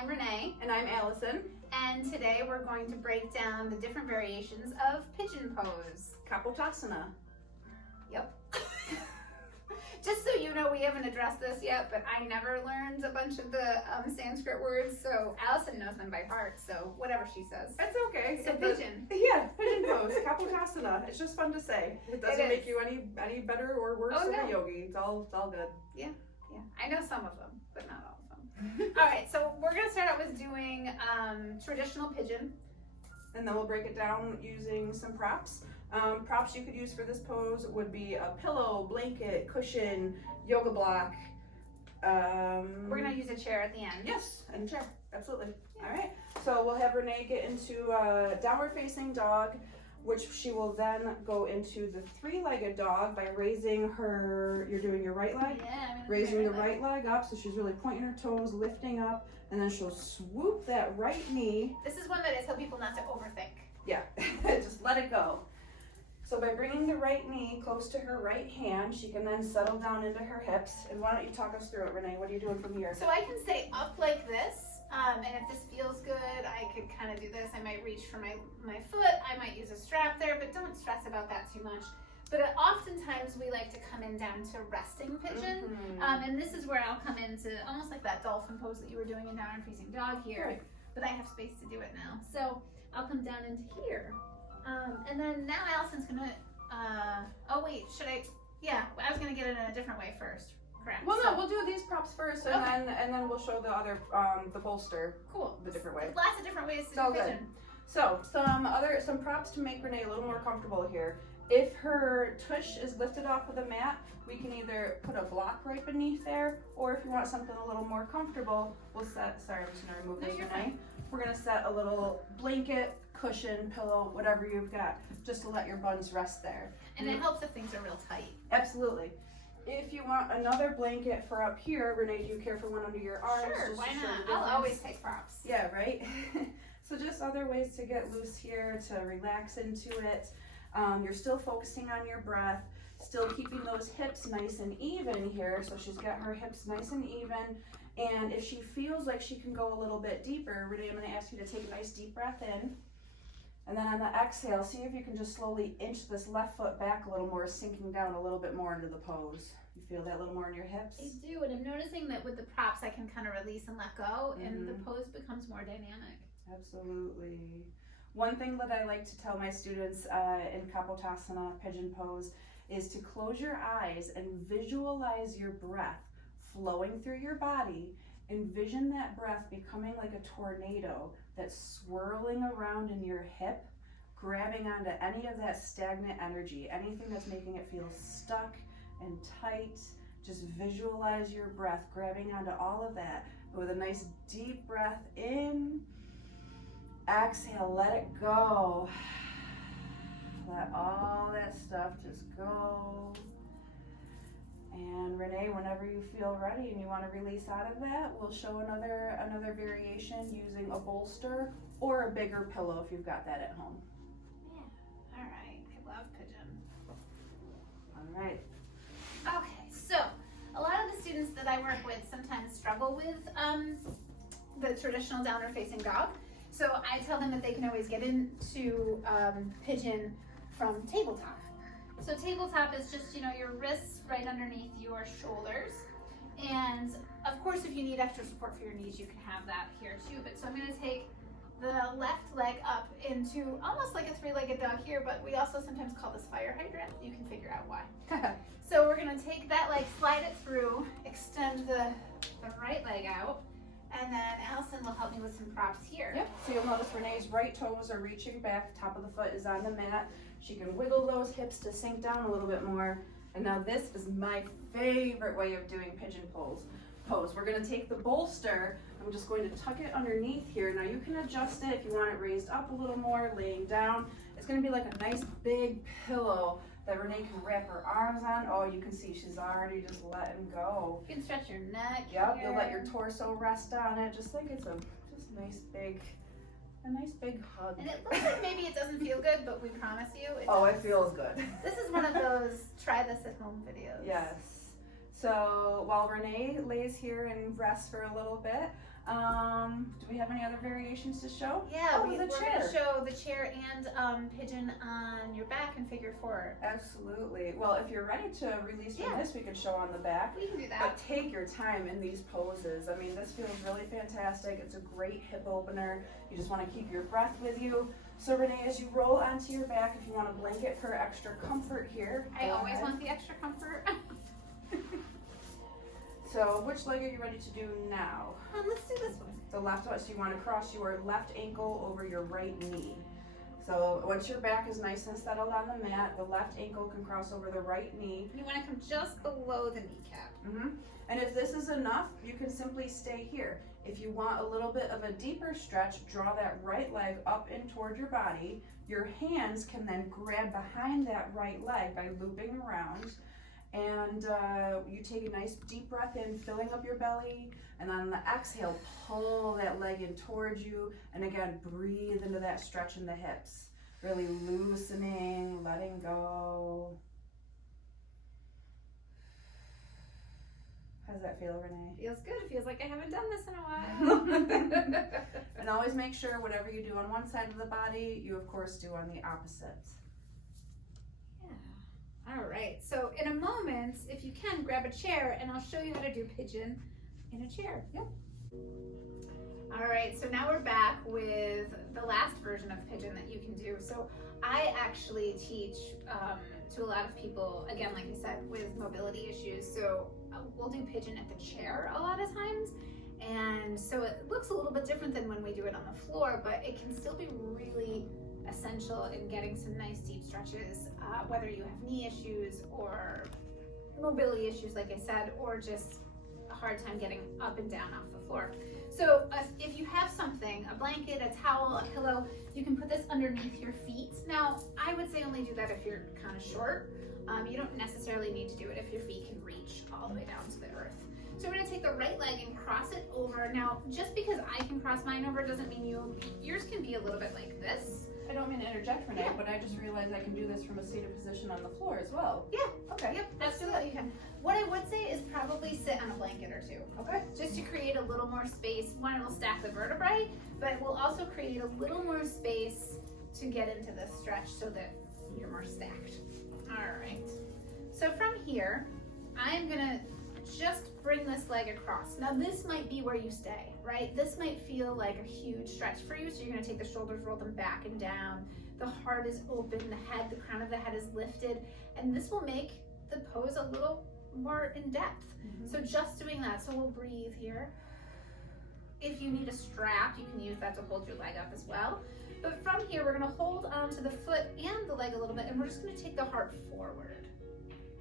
I'm Renee. And I'm Allison. And today we're going to break down the different variations of pigeon pose. Kapotasana. Yep. Just so you know, we haven't addressed this yet, but I never learned a bunch of the Sanskrit words, so Allison knows them by heart, so whatever she says. That's okay. So pigeon. Yeah, pigeon pose, Kapotasana. It's just fun to say. It doesn't make you any better or worse than a yogi. It's all good. Yeah. I know some of them, but not all of them. All right, so we're going to start out with doing traditional pigeon. And then we'll break it down using some props. Props you could use for this pose would be a pillow, blanket, cushion, yoga block. We're going to use a chair at the end. Yes, and a chair. Absolutely. Yeah. All right. So we'll have Renee get into downward facing dog, which she will then go into the three-legged dog by raising her, you're doing your right leg? Yeah. Raising the right leg up, so she's really pointing her toes, lifting up, and then she'll swoop that right knee. This is one that I tell people not to overthink. Yeah, just let it go. So by bringing the right knee close to her right hand, she can then settle down into her hips. And why don't you talk us through it, Renee? What are you doing from here? So I can stay up like this, and if this feels good, I could kind of do this. I might reach for my foot. I might use a strap there, but don't stress about that too much. But oftentimes we like to come in down to resting pigeon, and this is where I'll come into almost like that dolphin pose that you were doing in downward facing dog here, right. But I have space to do it now. So I'll come down into here, and then now Allison's gonna, oh wait, should I, yeah, I was gonna get it in a different way first, correct? Well, no, we'll do these props first, and then we'll show the other, the bolster, cool, the different way. Lots of different ways to So do pigeon. So some props to make Renee a little more comfortable here. If her tush is lifted off of the mat, we can either put a block right beneath there, or if you want something a little more comfortable, we'll set, sorry, I'm just gonna remove this, Renee. We're gonna set a little blanket, cushion, pillow, whatever you've got, just to let your buns rest there. And it helps if things are real tight. Absolutely. If you want another blanket for up here, Renee, do you care for one under your arms? Sure, why not? I'll always take props. Yeah, right? So just other ways to get loose here, to relax into it. You're still focusing on your breath, still keeping those hips nice and even here. So she's got her hips nice and even. And if she feels like she can go a little bit deeper, Renee, I'm going to ask you to take a nice deep breath in. And then on the exhale, see if you can just slowly inch this left foot back a little more, sinking down a little bit more into the pose. You feel that a little more in your hips? I do, and I'm noticing that with the props, I can kind of release and let go, and the pose becomes more dynamic. Absolutely. One thing that I like to tell my students in Kapotasana, pigeon pose, is to close your eyes and visualize your breath flowing through your body. Envision that breath becoming like a tornado that's swirling around in your hip, grabbing onto any of that stagnant energy, anything that's making it feel stuck and tight. Just visualize your breath grabbing onto all of that with a nice deep breath in. Exhale, let it go. Let all that stuff just go. And Renee, whenever you feel ready and you want to release out of that, we'll show another variation using a bolster or a bigger pillow if you've got that at home. Yeah. All right. I love pigeon. All right. Okay. So a lot of the students that I work with sometimes struggle with the traditional downward facing dog. So I tell them that they can always get into pigeon from tabletop. So tabletop is just, your wrists right underneath your shoulders. And of course, if you need extra support for your knees, you can have that here too. But so I'm going to take the left leg up into almost like a three-legged dog here, but we also sometimes call this fire hydrant. You can figure out why. So we're going to take that leg, slide it through, extend the right leg out. And then Allison will help me with some props here. Yep, so you'll notice Renee's right toes are reaching back, top of the foot is on the mat. She can wiggle those hips to sink down a little bit more. And now this is my favorite way of doing pigeon pose. We're gonna take the bolster, I'm just going to tuck it underneath here. Now you can adjust it if you want it raised up a little more, laying down. It's gonna be like a nice big pillow that Renee can wrap her arms on. Oh, you can see she's already just letting go. You can stretch your neck. Yep, here. you'll let your torso rest on it, just like it's a nice big hug. And it looks like maybe it doesn't feel good, but we promise you it Oh, does. it feels good. This is one of those try this at home videos. Yes. So while Renee lays here and rests for a little bit, do we have any other variations to show? Yeah, the we're chair. going to show the chair and pigeon on your back in figure 4. Absolutely. Well, if you're ready to release from this, we can show on the back. We can do that. But take your time in these poses. I mean, this feels really fantastic. It's a great hip opener. You just want to keep your breath with you. So Renee, as you roll onto your back, if you want a blanket for extra comfort here. I always want the extra comfort. So which leg are you ready to do now? Let's do this one. The left one. So you want to cross your left ankle over your right knee. So once your back is nice and settled on the mat, the left ankle can cross over the right knee. You want to come just below the kneecap. And if this is enough, you can simply stay here. If you want a little bit of a deeper stretch, draw that right leg up and toward your body. Your hands can then grab behind that right leg by looping around. And you take a nice deep breath in, filling up your belly. And then on the exhale, pull that leg in towards you. And again, breathe into that stretch in the hips. Really loosening, letting go. How does that feel, Renee? Feels good. It feels like I haven't done this in a while. And always make sure whatever you do on one side of the body, you of course do on the opposite. Yeah. All right. So in a moment, if you can, grab a chair and I'll show you how to do pigeon in a chair. Yep. All right. So now we're back with the last version of pigeon that you can do. So I actually teach to a lot of people, again, like I said, with mobility issues. So we'll do pigeon at the chair a lot of times. And so it looks a little bit different than when we do it on the floor, but it can still be really essential in getting some nice deep stretches, whether you have knee issues or mobility issues, like I said, or just a hard time getting up and down off the floor. So if you have something, a blanket, a towel, a pillow, you can put this underneath your feet. Now, I would say only do that if you're kind of short. You don't necessarily need to do it if your feet can reach all the way down to the earth. So we're gonna take the right leg and cross it over. Now, just because I can cross mine over doesn't mean yours can be a little bit like this. I don't mean to interject, Renee, but I just realized I can do this from a seated position on the floor as well. Yeah. Okay. Yep, absolutely you can. What I would say is probably sit on a blanket or two. Okay. Just to create a little more space. One, it'll stack the vertebrae, but it will also create a little more space to get into this stretch so that you're more stacked. All right. So from here, I'm gonna just bring this leg across. Now this might be where you stay, right? This might feel like a huge stretch for you. So you're gonna take the shoulders, roll them back and down. The heart is open, the crown of the head is lifted, and this will make the pose a little more in depth. So just doing that. So we'll breathe here. If you need a strap, you can use that to hold your leg up as well. But from here, we're gonna hold onto the foot and the leg a little bit, and we're just gonna take the heart forward.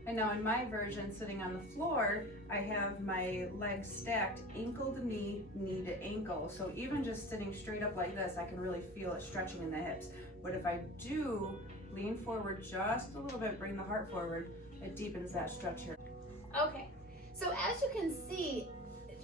And now in my version, sitting on the floor, I have my legs stacked ankle to knee, knee to ankle. So even just sitting straight up like this, I can really feel it stretching in the hips. But if I do lean forward just a little bit, bring the heart forward, it deepens that stretch here. Okay, so as you can see,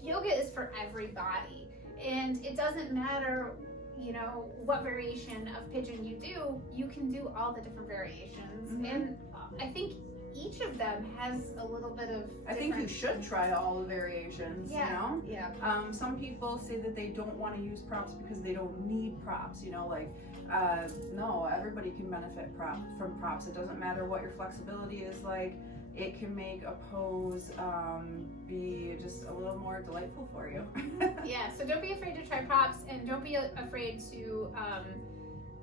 yoga is for everybody. And it doesn't matter, you know, what variation of pigeon you do, you can do all the different variations. And I think each of them has a little bit of I think you should try all the variations, you know? Yeah. Some people say that they don't want to use props because they don't need props, you know, like, no, everybody can benefit from props. It doesn't matter what your flexibility is like. It can make a pose be just a little more delightful for you. Yeah, so don't be afraid to try props, and don't be afraid to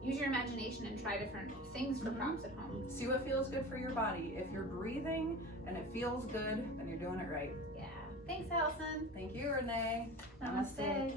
use your imagination and try different things for props at home. See what feels good for your body. If you're breathing and it feels good, then you're doing it right. Yeah. Thanks, Allison. Thank you, Renee. Namaste.